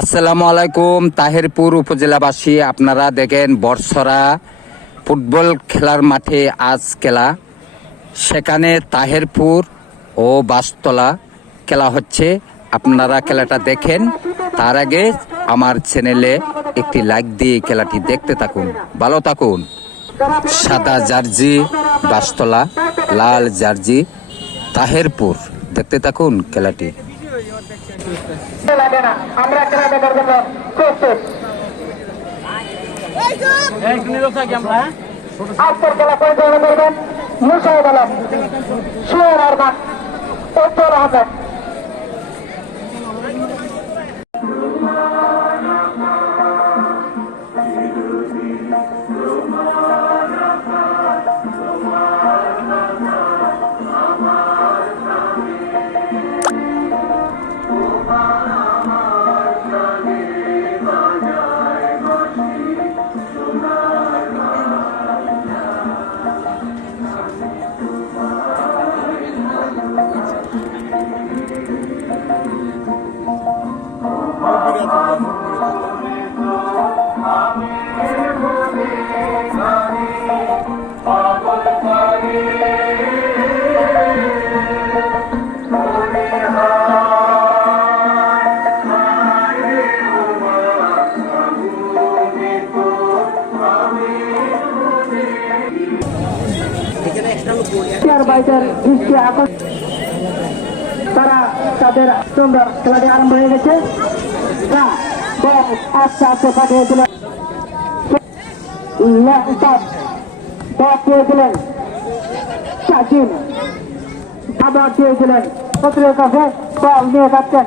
আসসালামু আলাইকুম, তাহিরপুর উপজেলাবাসী। আপনারা দেখেন বর্ষরা ফুটবল খেলার মাঠে আজ খেলা। সেখানে তাহেরপুর ও বাসতলা খেলা হচ্ছে। আপনারা খেলাটা দেখেন। তার আগে আমার চ্যানেলে একটি লাইক দিয়ে খেলাটি দেখতে থাকুন। ভালো থাকুন। সাদা জার্জি বাসতলা লাল জার্জি তাহেরপুর। দেখতে থাকুন খেলাটি। লাগে না। আমরা দেখার জন্য প্রস্তুত আজকের খেলা পরিচালনা করবেন মুসাইদ আলম সুয়ার আহমদ উজ্জ্বল আহমেদ। চেয়ার দৃষ্টি আকর্ষণ তারা তাদের সুন্দর খেলাটি আরম্ভ হয়ে গেছে। আস্তে আস্তে পাঠিয়ে দিলেন কাছে বল নিয়ে যাচ্ছেন।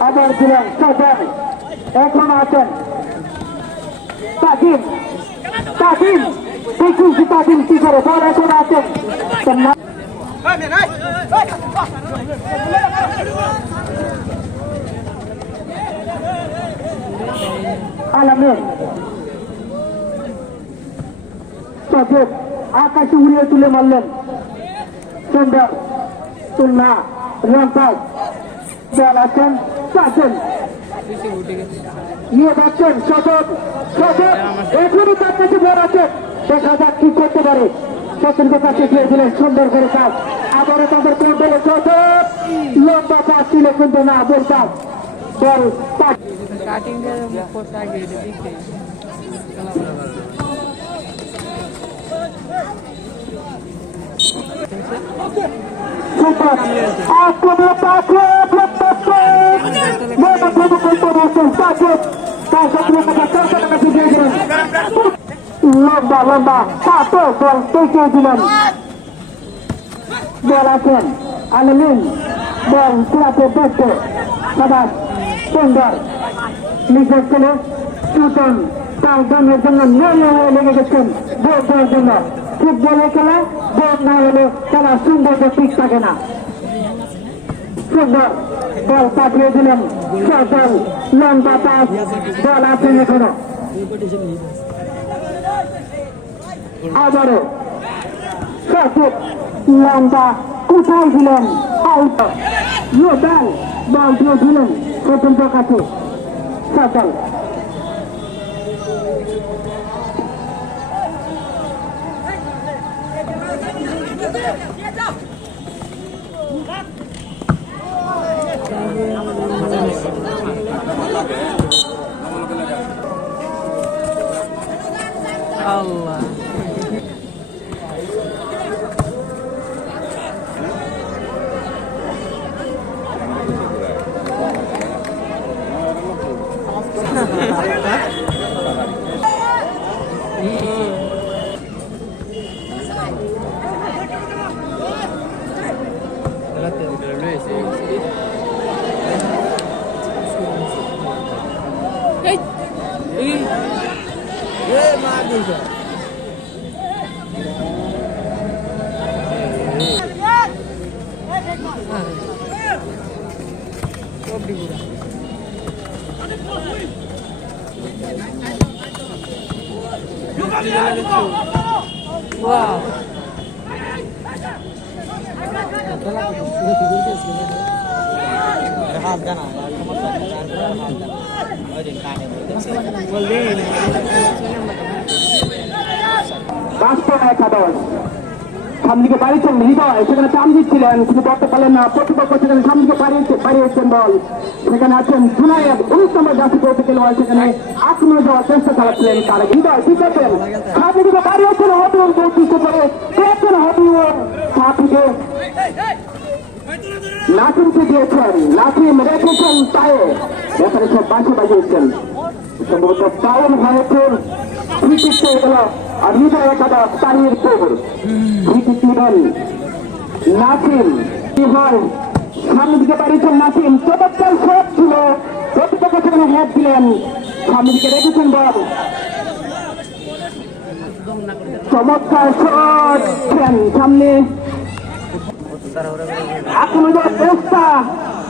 আবার দিলেন সদর এখন আছেন তাজিম তাজিম দেখুন কি তাজিম কি করে বল এখন আছেন তো না- আলামের সজেব আকাশে উড়িয়ে তুলে মারলেন সুন্দর তুলনা রংপাস বল আছেন চাচ্ছেন নিয়ে যাচ্ছেন সজব সজব এখনই তার কাছে বল আছে। দেখা যাক কি করতে পারে। সচিনকে কাছে দিয়েছিলেন সুন্দর করে কাজ আবারও তাদের কৌশলে সজব লম্বা পাস ছিল কিন্তু না, বল পাস। বল কাটিং লম্বা লম্বা সাতো বল দেখিয়ে দিলেন বল আছেন আলমিন বল কুড়াতে দেখতে সবাস সুন্দর নিজের ছেলে সুতন তার জন্য নয় হয়ে লেগে গেছেন বল জন্য ফুটবলের খেলা বল না হলে খেলা সৌন্দর্য ঠিক থাকে না। সুন্দর বল পাঠিয়ে দিলেন সদল লম্বা পাস, বল আছেন এখনও। আবারও। সঠিক লম্বা, কোথায় দিলেন? আউট। বল দিয়ে দিলেন স্বতন্ত্র কাছে। সদল Wow. বাস্তব একাদশ সামদিকে বাড়িয়েছেন হৃদয়। সেখানে চাম দিচ্ছিলেন, কিন্তু করতে পারলেন না। প্রতিপক্ষ সেখানে সামদিকে বাড়িয়েছে বাড়িয়েছেন বল সেখানে আছেন জুনায়েদ উনিশ নম্বর জাতি করতে খেলোয়াড়। সেখানে আক্রমণে যাওয়ার চেষ্টা চালাচ্ছিলেন তার হৃদয়। ঠিক আছেন সামদিকে বাড়িয়েছেন হবিউল বৈশিষ্ট্য করে পেয়েছেন হবিউল সাথীকে নাসিমকে দিয়েছেন নাসিম রেখেছেন পায়ে। ব্যাপারে সব বাঁশি বাজিয়েছেন। সম্ভবত পালন হয়েছে। ক্রিকেট পেয়ে গেল আর হৃদয় একাদশ তাহির ক্রিকেট নিবেন নাসিম কি হয় সামনের নাসিম, চমৎকার শট ছিল। প্রতিপক্ষ সেখানে হ্যাট দিলেন। দিকে রেখেছেন বল চমৎকার শট সামনে গোল কিরম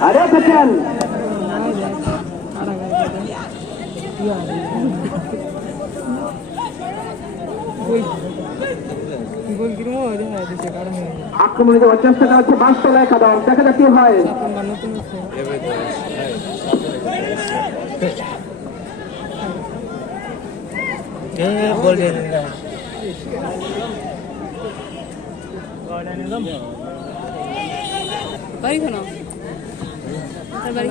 দেখা যাচ্ছে কারণ আক্রমণে যাওয়ার চেষ্টা করা হচ্ছে বাঁশতলা একাদশ দেখা যাক কি হয়। বাড়ি কেন বাড়ি।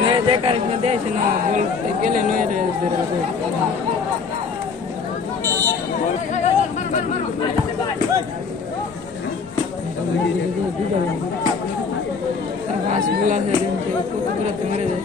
নয় দেখার দেয় না বল গেলে নয় রে হাঁসগুলা আছে কুকুরাতে মেরে যায়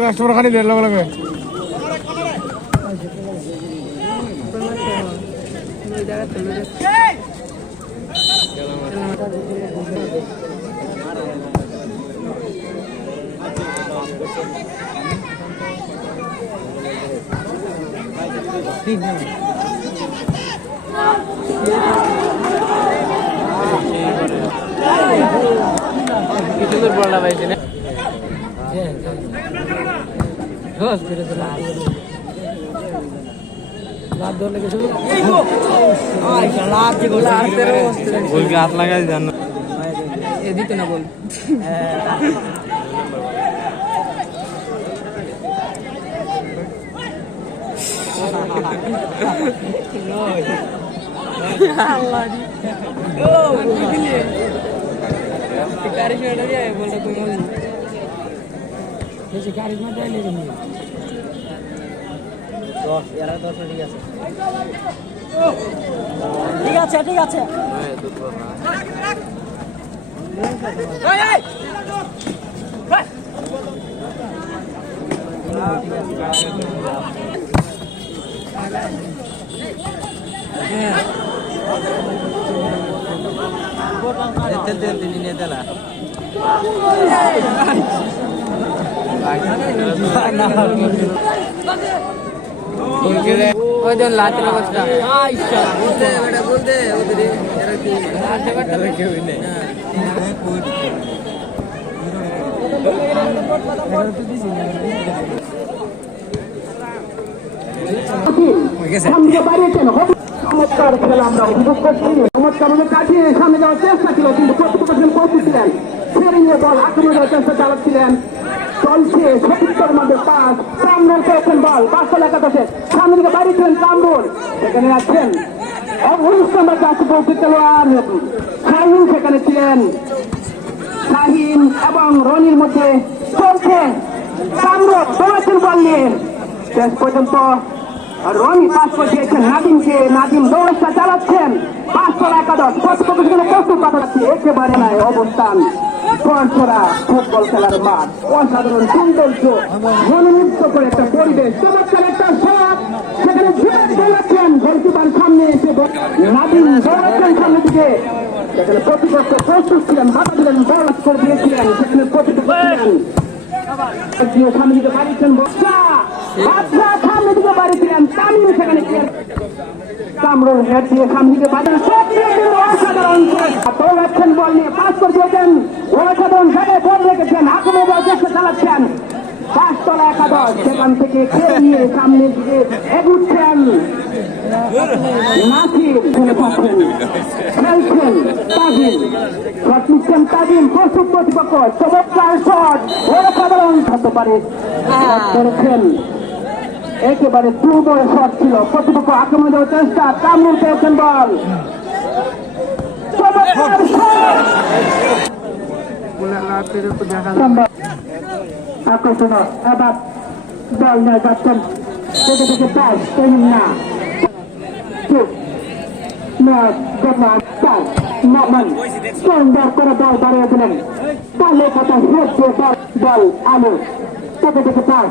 কাস্টমার খানি দেড় লগে লগে। কিছু দূর বলা পাইছি না হাত লাগাই জান দিত না বল কারিশমাটা দিয়ে বলটা বেশি কারিশমা চাইলে তুমি ঠিক আছে ঠিক আছে ওই যে লাতের অবস্থা আইসা বলতে এটা বলতে ওদের এরা কি লাতে করতে কেউ বাড়িয়েছেন চমৎকার খেলা আমরা উপভোগ করছি। চমৎকার ভাবে কাটিয়ে সামনে যাওয়ার চেষ্টা ছিল, কিন্তু প্রতিপক্ষের পৌঁছে ছিলেন ছেড়ে নিয়ে বল আক্রমণ করার চেষ্টা চালাচ্ছিলেন। চলছে সতীর্থের মধ্যে পাস কামরুল পেয়েছেন বল পাঁচশো একাদশে। সামনে দিকে বাড়িয়েছিলেন কামরুল সেখানে আছেন উনিশ নম্বর কাছে পৌঁছে খেলোয়াড়। শাহিন সেখানে ছিলেন। শাহিন এবং রনির মধ্যে চলছে। কামরুল দৌড়াচ্ছেন বল নিয়ে। শেষ পর্যন্ত রনি পাস করছিয়েছেন নাদিমকে। নাদিম দৌড়টা চালাচ্ছেন। পাঁচশো একাদশ। প্রতিপক্ষ সেখানে প্রস্তুত পাঠাচ্ছি একেবারে নাই অবস্থান। পরপরা ফুটবল খেলার মাঠ। অসাধারণ সৌন্দর্য মনোমুগ্ধ করে একটা পরিবেশ। চমৎকার একটা শট। সেখানে দৌড়াচ্ছেন গোলকিপার সামনে এসে নাদিম দৌড়াচ্ছেন সামনে দিকে সেখানে প্রতিপক্ষ প্রস্তুত ছিলেন। বাধা দিলেন বল করে দিয়েছিলেন। সেখানে প্রতিপক্ষ ছিলেন। সামনে দিকে বাড়িয়েছেন বর্ষা বাদশা সামনে দিকে বাড়িয়েছিলেন তামিম সেখানে ছিলেন কামরুল হেড দিয়ে সামনে দিকে বাড়িয়ে সবচেয়ে বড় অসাধারণ বল নিয়ে পাস করে দিয়েছেন। অসাধারণ জায়গায় বল রেখেছেন। আক্রমণ দেওয়ার চেষ্টা চালাচ্ছেন। পাঁচতলা একাদশ। সেখান থেকে খেয়ে নিয়ে সামনের দিকে এগুচ্ছেন। নাসির খেলছেন তাজিম। শট নিচ্ছেন তাজিম। প্রস্তুত প্রতিপক্ষ। চমৎকার শট। অসাধারণ হতে পারে। করেছেন একেবারে দুর্বল শট ছিল। প্রতিপক্ষ আক্রমণ দেওয়ার চেষ্টা, কামরুল পেয়েছেন বল। আকর্ষণ দল নিয়ে যাচ্ছেন। বল বাড়িয়ে দিলেন। বলে বল বল, আলু। দেখে দেখে পাস।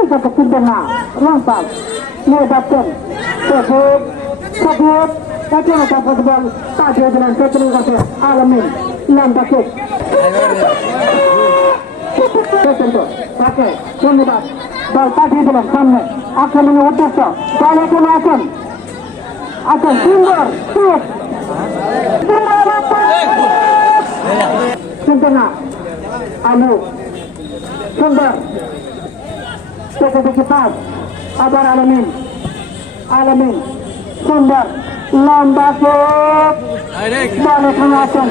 ঠিক আছে কিনবেন না রং পাস নিয়ে যাচ্ছেন ফুটবল পাঠিয়ে দিলেন পেছনের কাছে আলমিন আছেন আচ্ছা সুন্দর দেখে পাস আবার আলমিন আলমিন, সুন্দর, লম্বা চোখ। আছেন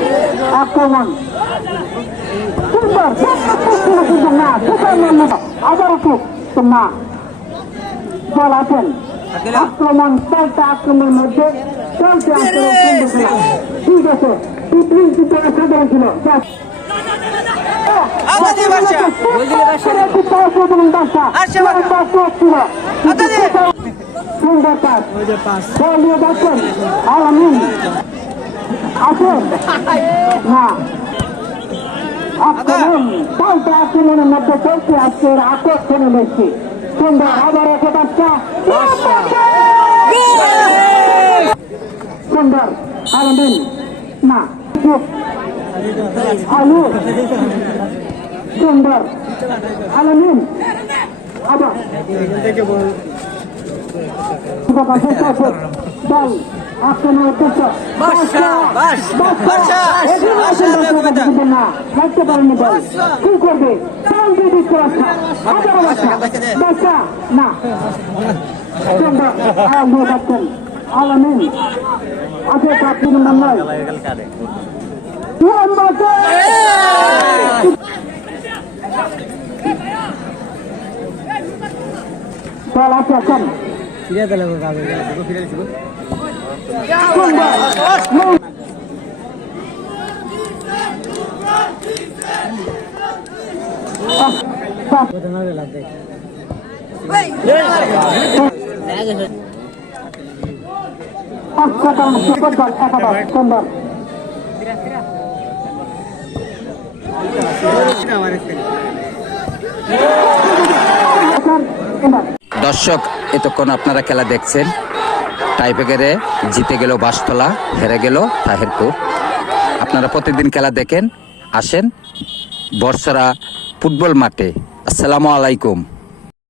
আক্রমণ। সুন্দর না আবার না। বল আছেন আক্রমণ, চলতে আক্রমণের মধ্যে, চলতে আক্রমণ, সুন্দর খেলা। ঠিক আছে পিপলিং কিন্তু সাধারণ ছিল ব্যাস। সুন্দর কাজ বল নিয়ে যাচ্ছেন আলামিন আসেন না আক্রমণ চলতে আক্রমণের মধ্যে চলছে আজকের আকর্ষণে বেশি সুন্দর আবার একটা বাচ্চা সুন্দর আলমিন না আলু সুন্দর আলমিন আবার দল আক্রমণ উদ্দেশ্য না পারেনি বল কি করবে না আলমিন আছে প্রাপ্তি নম্বর নয় নম্বর দল আছে আছেন সুন্দর অষ্টম ফুটবল একাদশ সুন্দর সুন্দর দর্শক, এতক্ষণ আপনারা খেলা দেখছেন। টাইপেগারে জিতে গেল বাসতলা, হেরে গেল তাহেরপুর। আপনারা প্রতিদিন খেলা দেখেন, আসেন বর্ষরা ফুটবল মাঠে। আসসালামু আলাইকুম।